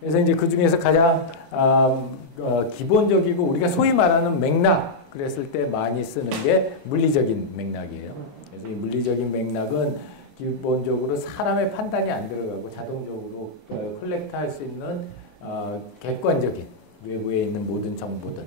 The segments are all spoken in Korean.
그래서 이제 그 중에서 가장 기본적이고 우리가 소위 말하는 맥락 그랬을 때 많이 쓰는 게 물리적인 맥락이에요. 그래서 이 물리적인 맥락은 기본적으로 사람의 판단이 안 들어가고 자동적으로 컬렉트할 수 있는 객관적인 외부에 있는 모든 정보들.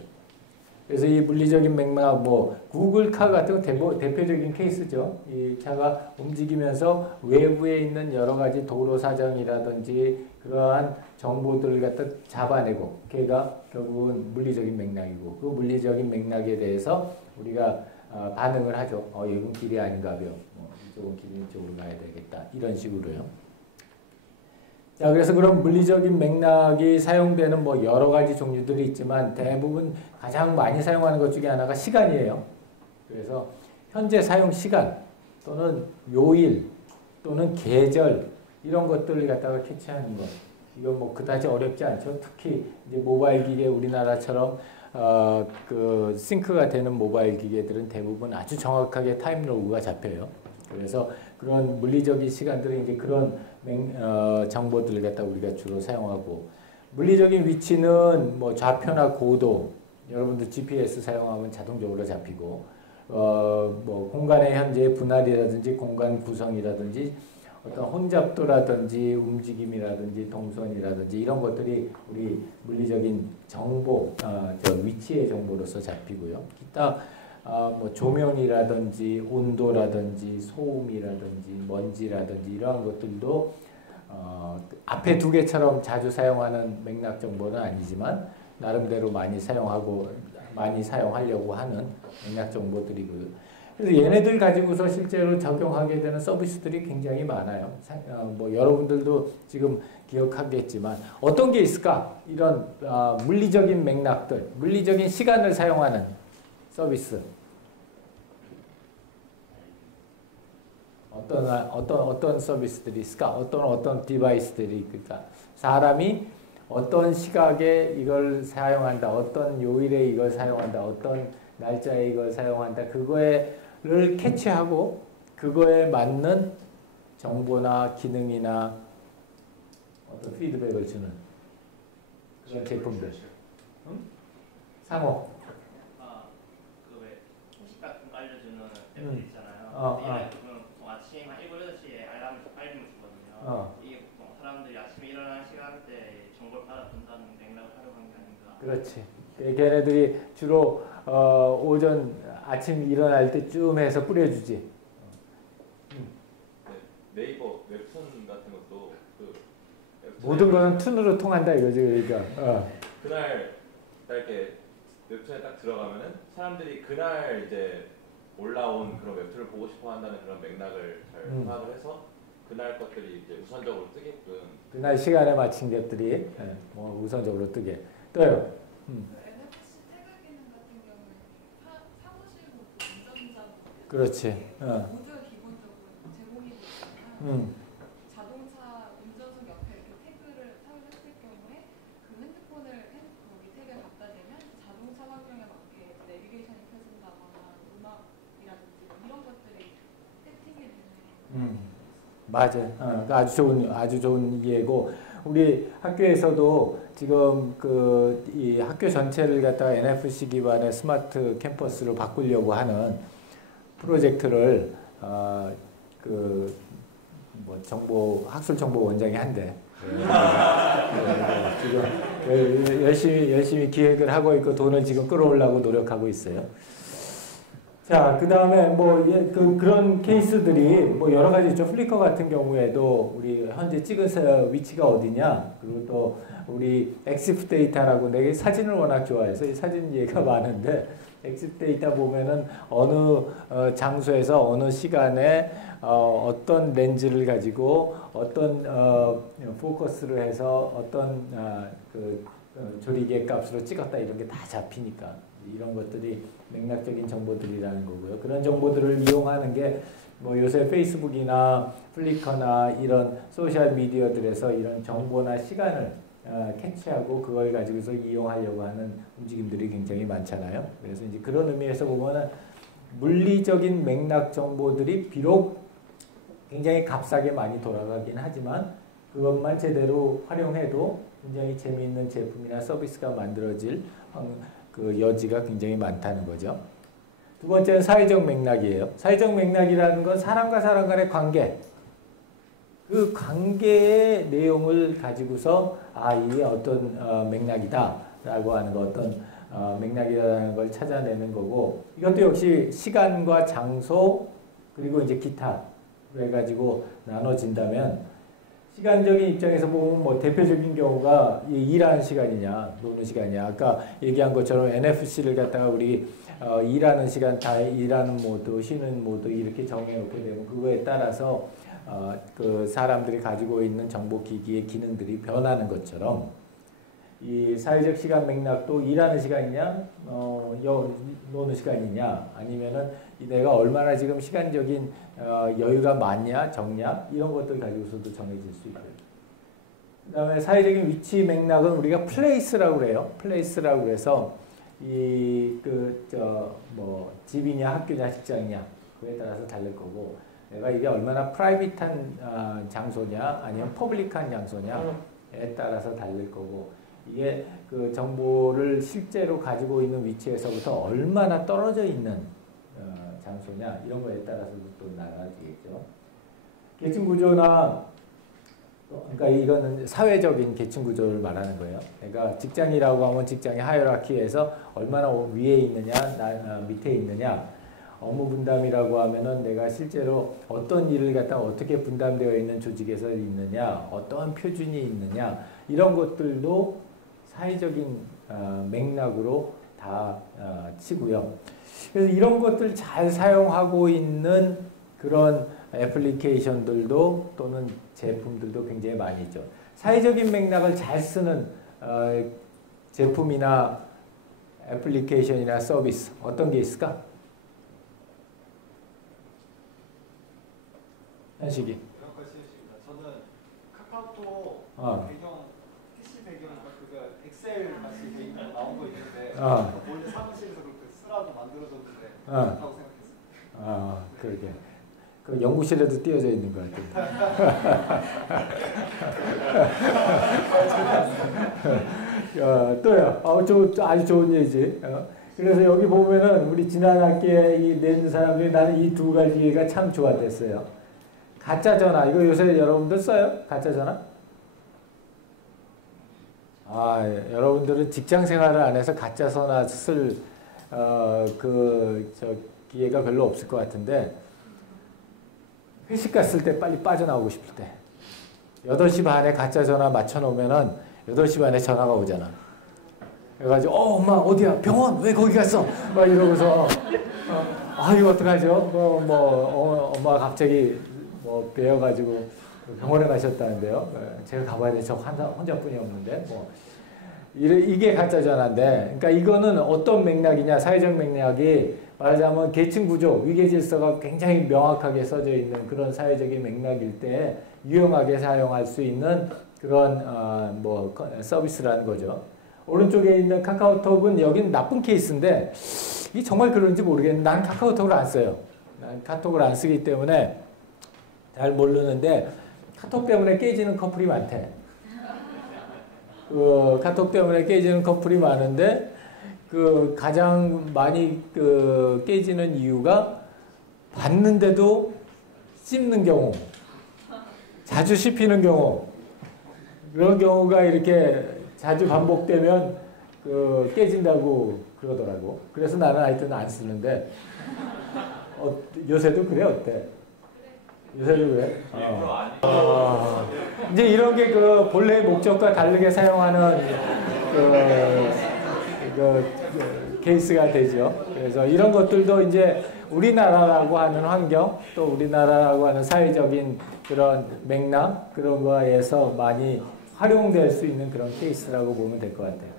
그래서 이 물리적인 맥락, 뭐 구글카 같은 건 대표적인 케이스죠. 이 차가 움직이면서 외부에 있는 여러 가지 도로 사정이라든지 그러한 정보들을 갖다 잡아내고, 걔가 결국은 물리적인 맥락이고, 그 물리적인 맥락에 대해서 우리가 반응을 하죠. 이건 길이 아닌가요? 이쪽은 길이 이쪽으로 가야 되겠다. 이런 식으로요. 자, 그래서 그런 물리적인 맥락이 사용되는 뭐 여러 가지 종류들이 있지만 대부분 가장 많이 사용하는 것 중에 하나가 시간이에요. 그래서 현재 사용 시간 또는 요일 또는 계절 이런 것들을 갖다가 캐치하는 것. 이건 뭐 그다지 어렵지 않죠. 특히 이제 모바일 기계 우리나라처럼 그 싱크가 되는 모바일 기계들은 대부분 아주 정확하게 타임 로그가 잡혀요. 그래서 그런 물리적인 시간들은 이제 그런 정보들을 갖다 우리가 주로 사용하고, 물리적인 위치는 뭐 좌표나 고도, 여러분들 GPS 사용하면 자동적으로 잡히고, 뭐 공간의 현재 분할이라든지 공간 구성이라든지 어떤 혼잡도라든지 움직임이라든지 동선이라든지 이런 것들이 우리 물리적인 정보, 위치의 정보로서 잡히고요. 기타 뭐 조명이라든지 온도라든지 소음이라든지 먼지라든지 이러한 것들도 앞에 두 개처럼 자주 사용하는 맥락 정보는 아니지만 나름대로 많이 사용하려고 하는 맥락 정보들이고요. 그래서 얘네들 가지고서 실제로 적용하게 되는 서비스들이 굉장히 많아요. 뭐 여러분들도 지금 기억하겠지만 어떤 게 있을까? 이런 물리적인 맥락들, 물리적인 시간을 사용하는 서비스. 어떤 서비스들이 있을까? 어떤 디바이스들이 있을까? 사람이 어떤 시각에 이걸 사용한다, 어떤 요일에 이걸 사용한다, 어떤 날짜에 이걸 사용한다, 그거를 캐치하고 그거에 맞는 정보나 기능이나 어떤 피드백을 주는 그런 제품들. 상호. 그 왜 소식 같은 거 알려주는 앱 있잖아요. 보통 아침 한 7, 8시에 알림을 주거든요. 이게 보통 사람들이 아침에 일어나는 시간대에 정보를 받아본다는 맥락을 활용한 게 아닌가. 그렇지. 걔네들이 주로 오전 아침 일어날 때쯤 해서 뿌려주지. 네이버 웹툰 같은 것도 모든 거는 툰으로 통한다 이거지. 그러니까 그날 딱 이렇게 웹툰에 딱 들어가면은 사람들이 그날 이제 올라온 그런 웹툰을 보고 싶어 한다는 그런 맥락을 잘 파악을 해서 그날 것들이 이제 우선적으로 뜨게끔, 그날 시간에 맞춘 것들이 뭐 우선적으로 뜨게. 또요. NFC 태그 기능 같은 경우는 사무실 운전자 그렇지. 모두가 기본적으로 제공이 되잖아요. 자동차 운전석 옆에 이렇게 태그를 사용했을 경우에 그 핸드폰을 거기 태그에 갖다 대면 자동차 환경에 맞게 내비게이션이 켜진다거나 음악이라든지 이런 것들이 세팅이 되는. 맞아요. 아주 좋은 예고. 우리 학교에서도 지금 이 학교 전체를 갖다가 NFC 기반의 스마트 캠퍼스로 바꾸려고 하는 프로젝트를 학술 정보 원장이 한대. 지금 열심히 기획을 하고 있고 돈을 지금 끌어오려고 노력하고 있어요. 자, 그 다음에 그런 케이스들이 뭐 여러 가지 있죠. 플리커 같은 경우에도 우리 현재 찍은 위치가 어디냐, 그리고 또 우리 엑시프 데이터라고, 내가 사진을 워낙 좋아해서 이 사진 얘기가 많은데, 엑시프 데이터 보면은 어느 장소에서 어느 시간에 어떤 렌즈를 가지고 어떤 포커스를 해서 어떤 조리개 값으로 찍었다, 이런 게 다 잡히니까 이런 것들이 맥락적인 정보들이라는 거고요. 그런 정보들을 이용하는 게 뭐 요새 페이스북이나 플리커나 이런 소셜 미디어들에서 이런 정보나 시간을 캐치하고 그걸 가지고서 이용하려고 하는 움직임들이 굉장히 많잖아요. 그래서 이제 그런 의미에서 보면은 물리적인 맥락 정보들이 비록 굉장히 값싸게 많이 돌아가긴 하지만 그것만 제대로 활용해도 굉장히 재미있는 제품이나 서비스가 만들어질 그 여지가 굉장히 많다는 거죠. 두 번째는 사회적 맥락이에요. 사회적 맥락이라는 건 사람과 사람 간의 관계. 그 관계의 내용을 가지고서 이게 어떤 맥락이다라고 하는 거, 어떤 맥락이라는 걸 찾아내는 거고, 이것도 역시 시간과 장소 그리고 이제 기타 해가지고 나눠진다면, 시간적인 입장에서 보면 뭐 대표적인 경우가 일하는 시간이냐 노는 시간이냐, 아까 얘기한 것처럼 NFC를 갖다가 우리 일하는 시간 다 일하는 모드, 쉬는 모드 이렇게 정해놓게 되면 그거에 따라서 그 사람들이 가지고 있는 정보기기의 기능들이 변하는 것처럼, 이 사회적 시간 맥락도 일하는 시간이냐 노는 시간이냐, 아니면은 내가 얼마나 지금 시간적인 여유가 많냐 적냐 이런 것들 가지고서도 정해질 수 있고요. 그 다음에 사회적인 위치 맥락은 우리가 플레이스라고 그래요. 플레이스라고 그래서 뭐 집이냐 학교냐 직장이냐 그에 따라서 다를 거고, 내가 이게 얼마나 프라이빗한 장소냐 아니면 퍼블릭한 장소냐에 따라서 다를 거고, 이게 그 정보를 실제로 가지고 있는 위치에서부터 얼마나 떨어져 있는 장소냐 이런 거에 따라서 또 나눠지겠죠. 계층 구조나, 그러니까 이거는 사회적인 계층 구조를 말하는 거예요. 그러니까 직장이라고 하면 직장의 하이라키에서 얼마나 위에 있느냐 밑에 있느냐, 업무 분담이라고 하면은 내가 실제로 어떤 일을 갖다 어떻게 분담되어 있는 조직에서 있느냐, 어떤 표준이 있느냐 이런 것들도 사회적인 맥락으로 다 치고요. 그래서 이런 것들 잘 사용하고 있는 그런 애플리케이션들도 또는 제품들도 굉장히 많이 있죠. 사회적인 맥락을 잘 쓰는 제품이나 애플리케이션이나 서비스 어떤 게 있을까? 현식이. 이런 거 쓰겠습니다. 저는 카카오톡 배경, PC 배경이니까 그거 엑셀 같이 돼 있는 거 나온 거 있는데 원래 사무실에서 그렇게 쓰라고 만들어줬는데 그렇다고 생각했어요. 그러게. 그 연구실에도 띄어져 있는 것 같아요. 또요. 아주 좋은 예지. 그래서 여기 보면은 우리 지난 학기에 낸 사람들이 나는 이 두 가지가 참 좋았댔어요. 가짜 전화, 이거 요새 여러분들 써요? 가짜 전화? 여러분들은 직장 생활을 안 해서 가짜 전화 쓸 기회가 별로 없을 것 같은데, 회식 갔을 때 빨리 빠져나오고 싶을 때 8시 반에 가짜 전화 맞춰놓으면은 8시 반에 전화가 오잖아. 그래가지고 엄마 어디야? 병원? 왜 거기 갔어? 막 이러고서 이거 어떡하죠? 엄마가 갑자기 배워가지고 병원에 가셨다는데요. 제가 가봐야 돼. 저 혼자뿐이 없는데 이게 가짜 전화인데, 그러니까 이거는 어떤 맥락이냐, 사회적 맥락이 말하자면 계층 구조, 위계 질서가 굉장히 명확하게 써져 있는 그런 사회적인 맥락일 때 유용하게 사용할 수 있는 그런 서비스라는 거죠. 오른쪽에 있는 카카오톡은 여기는 나쁜 케이스인데 이게 정말 그런지 모르겠는데 난 카카오톡을 안 써요. 난 카톡을 안 쓰기 때문에 잘 모르는데 카톡 때문에 깨지는 커플이 많대. 카톡 때문에 깨지는 커플이 많은데 가장 많이 깨지는 이유가 받는데도 씹는 경우, 자주 씹히는 경우, 그런 경우가 이렇게 자주 반복되면 깨진다고 그러더라고. 그래서 나는 하여튼 안 쓰는데 요새도 그래? 어때? 요새도 그래? 이제 이런 게 본래의 목적과 다르게 사용하는 케이스가 되죠. 그래서 이런 것들도 이제 우리나라라고 하는 환경, 또 우리나라라고 하는 사회적인 그런 맥락, 그런 거에서 많이 활용될 수 있는 그런 케이스라고 보면 될 것 같아요.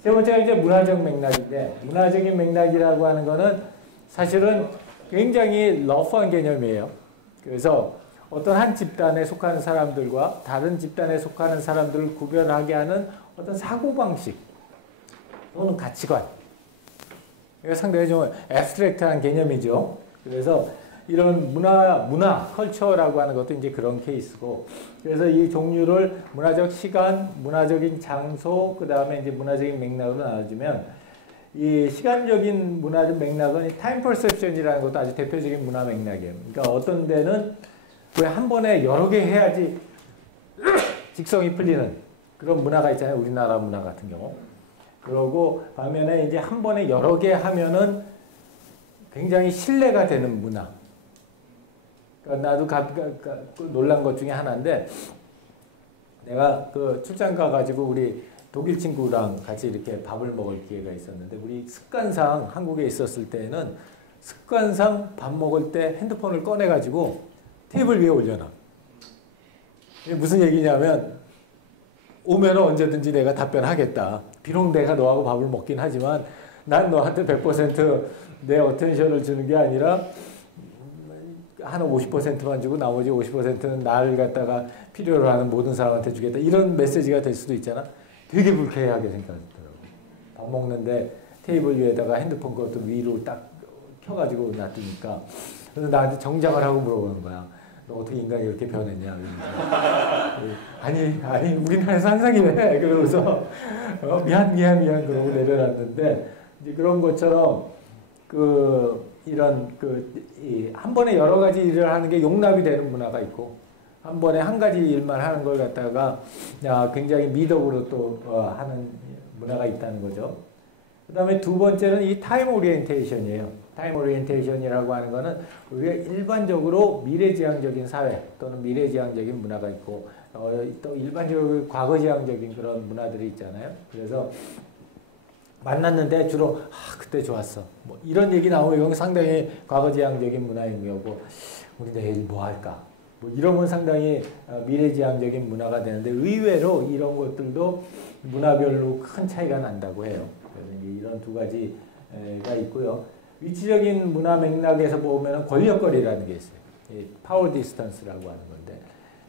세 번째가 이제 문화적 맥락인데, 문화적인 맥락이라고 하는 거는 사실은 굉장히 러프한 개념이에요. 그래서 어떤 한 집단에 속하는 사람들과 다른 집단에 속하는 사람들을 구별하게 하는 어떤 사고방식 또는 가치관, 이거 상당히 좀 애스트랙트한 개념이죠. 그래서 이런 문화, 컬처라고 하는 것도 이제 그런 케이스고, 그래서 이 종류를 문화적 시간, 문화적인 장소, 그 다음에 이제 문화적인 맥락으로 나눠주면, 이 시간적인 문화적 맥락은 이 타임 퍼셉션이라는 것도 아주 대표적인 문화 맥락이에요. 그러니까 어떤 데는 왜 한 번에 여러 개 해야지 직성이 풀리는 그런 문화가 있잖아요. 우리나라 문화 같은 경우. 그러고 반면에 이제 한 번에 여러 개 하면은 굉장히 신뢰가 되는 문화. 그러니까 나도 놀란 것 중에 하나인데, 내가 그 출장 가가지고 우리 독일 친구랑 같이 이렇게 밥을 먹을 기회가 있었는데, 우리 습관상 한국에 있었을 때는 습관상 밥 먹을 때 핸드폰을 꺼내가지고 테이블 위에 올려놔. 이게 무슨 얘기냐면, 오면 언제든지 내가 답변하겠다. 비록 내가 너하고 밥을 먹긴 하지만 난 너한테 100% 내 어텐션을 주는 게 아니라 한 50%만 주고 나머지 50%는 나를 갖다가 필요로 하는 모든 사람한테 주겠다. 이런 메시지가 될 수도 있잖아. 되게 불쾌하게 생각하더라고. 밥 먹는데 테이블 위에다가 핸드폰 그것도 위로 딱 켜가지고 놔두니까. 그래서 나한테 정장을 하고 물어보는 거야. 너 어떻게 인간이 이렇게 변했냐. 아니 우리나라에서 항상 이래. 그러고서 미안 그러고 내려놨는데, 이제 그런 것처럼 한 번에 여러 가지 일을 하는 게 용납이 되는 문화가 있고, 한 번에 한 가지 일만 하는 걸 갖다가 굉장히 미덕으로 또 하는 문화가 있다는 거죠. 그 다음에 두 번째는 이 타임 오리엔테이션이에요. 타임 오리엔테이션이라고 하는 거는 우리가 일반적으로 미래지향적인 사회 또는 미래지향적인 문화가 있고, 또 일반적으로 과거지향적인 그런 문화들이 있잖아요. 그래서 만났는데 주로 그때 좋았어. 뭐 이런 얘기 나오면 이건 상당히 과거지향적인 문화인 거고, 우리 내일 뭐 할까? 뭐 이러면 상당히 미래지향적인 문화가 되는데, 의외로 이런 것들도 문화별로 큰 차이가 난다고 해요. 그래서 이런 두 가지가 있고요. 위치적인 문화 맥락에서 보면 권력거리라는 게 있어요. 파워 디스턴스라고 하는 건데,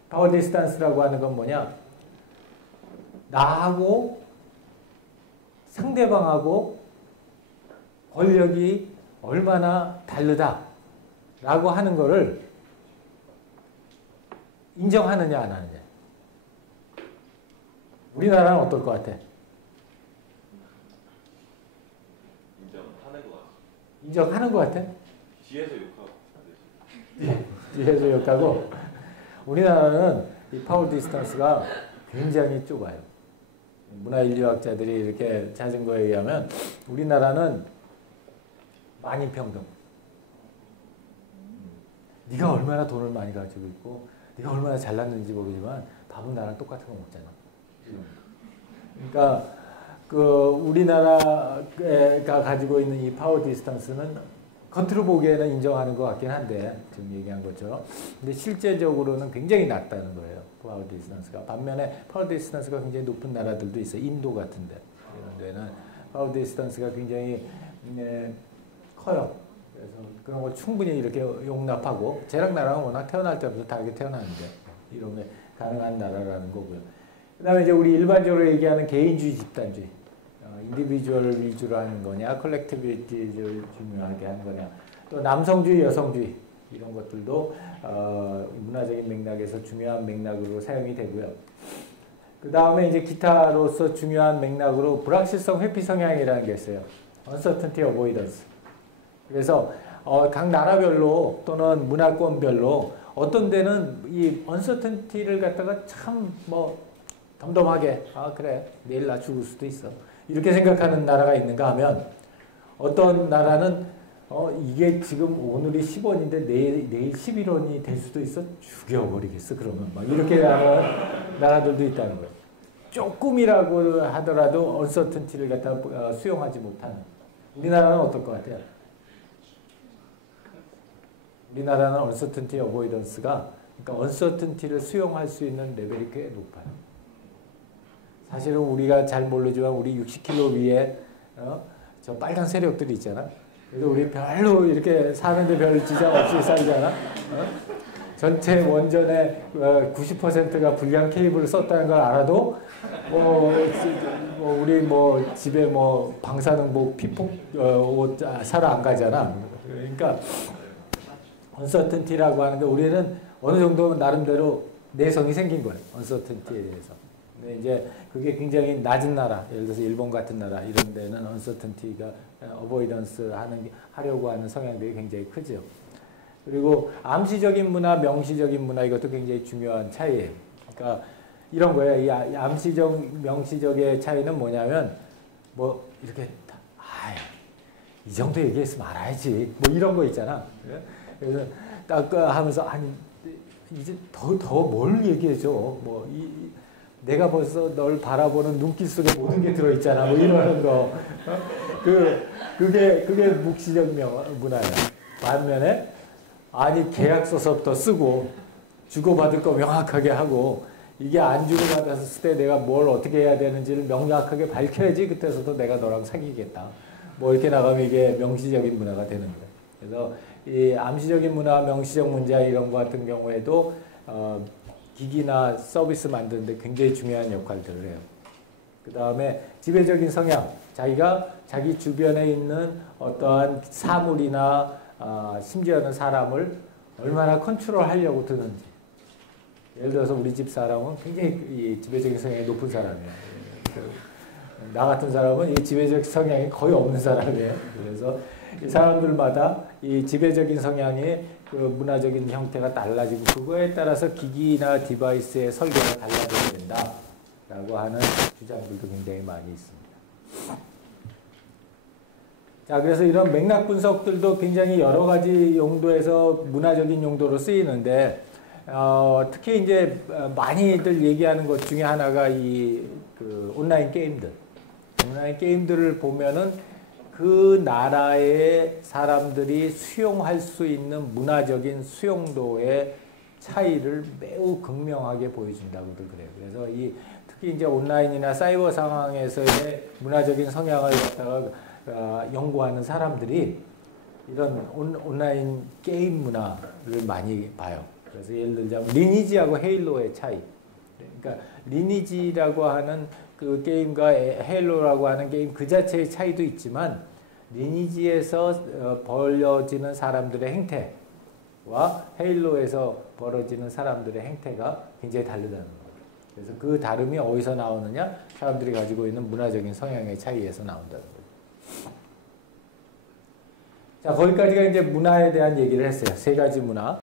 파워 디스턴스라고 하는 건 뭐냐? 나하고 상대방하고 권력이 얼마나 다르다라고 하는 거를 인정하느냐 안 하느냐. 우리나라는 어떨 것 같아? 인정하는 것 같아? 뒤에서 욕하고. 뒤에서 욕하고. 우리나라는 이 파워 디스턴스가 굉장히 좁아요. 문화인류학자들이 이렇게 찾은 거에 의하면 우리나라는 만인평등. 네가 얼마나 돈을 많이 가지고 있고 네가 얼마나 잘났는지 모르지만 밥은 나랑 똑같은 거 먹잖아. 그러니까 우리나라가 가지고 있는 이 파워 디스턴스는 겉으로 보기에는 인정하는 것 같긴 한데, 지금 얘기한 것처럼. 근데 실제적으로는 굉장히 낮다는 거예요. 파워 디스턴스가. 반면에 파워 디스턴스가 굉장히 높은 나라들도 있어요. 인도 같은데. 이런 데는 파워 디스턴스가 굉장히 커요. 그래서 그런 걸 충분히 이렇게 용납하고, 쟤랑 나랑은 워낙 태어날 때부터 다르게 태어나는데 이런 게 가능한 나라라는 거고요. 그 다음에 이제 우리 일반적으로 얘기하는 개인주의, 집단주의. 인디비주얼 위주로 하는 거냐, 컬렉티비티를 중요하게 하는 거냐, 또 남성주의, 여성주의 이런 것들도 문화적인 맥락에서 중요한 맥락으로 사용이 되고요. 그 다음에 이제 기타로서 중요한 맥락으로 불확실성 회피 성향이라는 게 있어요. uncertainty avoidance. 그래서 각 나라별로 또는 문화권별로 어떤 데는 이 uncertainty를 갖다가 참 덤덤하게 그래 내일 나 죽을 수도 있어 이렇게 생각하는 나라가 있는가 하면, 어떤 나라는 이게 지금 오늘이 10원인데 내일 11원이 될 수도 있어, 죽여버리겠어 그러면 막 이렇게 하는 나라들도 있다는 거예요. 조금이라고 하더라도 언서튼티를 갖다 수용하지 못하는. 우리나라는 어떨 것 같아요? 우리나라는 언서튼티 어보이던스가, 그러니까 언서튼티를 수용할 수 있는 레벨이 꽤 높아요. 사실은 우리가 잘 모르지만 우리 60km 위에 저 빨간 세력들이 있잖아. 그래서 우리 별로 이렇게 사는데 별 지장 없이 살잖아. 전체 원전의 90%가 불량 케이블을 썼다는 걸 알아도 우리 집에 방사능 피폭 옷 사러 안 가잖아. 그러니까 uncertainty라고 하는 게 우리는 어느 정도 나름대로 내성이 생긴 거예요. uncertainty에 대해서. 근데 이제 그게 굉장히 낮은 나라, 예를 들어서 일본 같은 나라 이런 데는 uncertainty가 avoidance 하려고 하는 성향들이 굉장히 크죠. 그리고 암시적인 문화, 명시적인 문화 이것도 굉장히 중요한 차이예요. 그러니까 이런 거예요. 이 암시적, 명시적의 차이는 뭐냐면 뭐 이렇게 이 정도 얘기했으면 알아야지 뭐 이런 거 있잖아. 그래서 딱 하면서 아니 이제 더 뭘 얘기해줘. 뭐 내가 벌써 널 바라보는 눈길 속에 모든 게 들어있잖아. 뭐 이러는 거. 그게 묵시적 문화야. 반면에 아니 계약서서부터 쓰고 주고받을 거 명확하게 하고 이게 안 주고받았을 때 내가 뭘 어떻게 해야 되는지를 명확하게 밝혀야지 그때서도 내가 너랑 사귀겠다. 뭐 이렇게 나가면 이게 명시적인 문화가 되는 거예요. 그래서 이 암시적인 문화, 명시적 문화 이런 거 같은 경우에도 기기나 서비스 만드는데 굉장히 중요한 역할들을 해요. 그 다음에 지배적인 성향, 자기가 자기 주변에 있는 어떠한 사물이나 심지어는 사람을 얼마나 컨트롤하려고 드는지. 예를 들어서 우리 집 사람은 굉장히 이 지배적인 성향이 높은 사람이에요. 나 같은 사람은 이 지배적 성향이 거의 없는 사람이에요. 그래서 이 사람들마다 이 지배적인 성향의 그 문화적인 형태가 달라지고 그거에 따라서 기기나 디바이스의 설계가 달라져야 된다라고 하는 주장들도 굉장히 많이 있습니다. 자, 그래서 이런 맥락 분석들도 굉장히 여러 가지 용도에서 문화적인 용도로 쓰이는데 특히 이제 많이들 얘기하는 것 중에 하나가 그 온라인 게임들. 온라인 게임들을 보면은 그 나라의 사람들이 수용할 수 있는 문화적인 수용도의 차이를 매우 극명하게 보여준다고들 그래요. 그래서 특히 이제 온라인이나 사이버 상황에서의 문화적인 성향을 갖다가 연구하는 사람들이 이런 온라인 게임 문화를 많이 봐요. 그래서 예를 들자면 리니지하고 헤일로의 차이. 그러니까 리니지라고 하는 그 게임과 헤일로라고 하는 게임 그 자체의 차이도 있지만 리니지에서 벌어지는 사람들의 행태와 헤일로에서 벌어지는 사람들의 행태가 굉장히 다르다는 거예요. 그래서 그 다름이 어디서 나오느냐? 사람들이 가지고 있는 문화적인 성향의 차이에서 나온다는 거예요. 자, 거기까지가 이제 문화에 대한 얘기를 했어요. 세 가지 문화.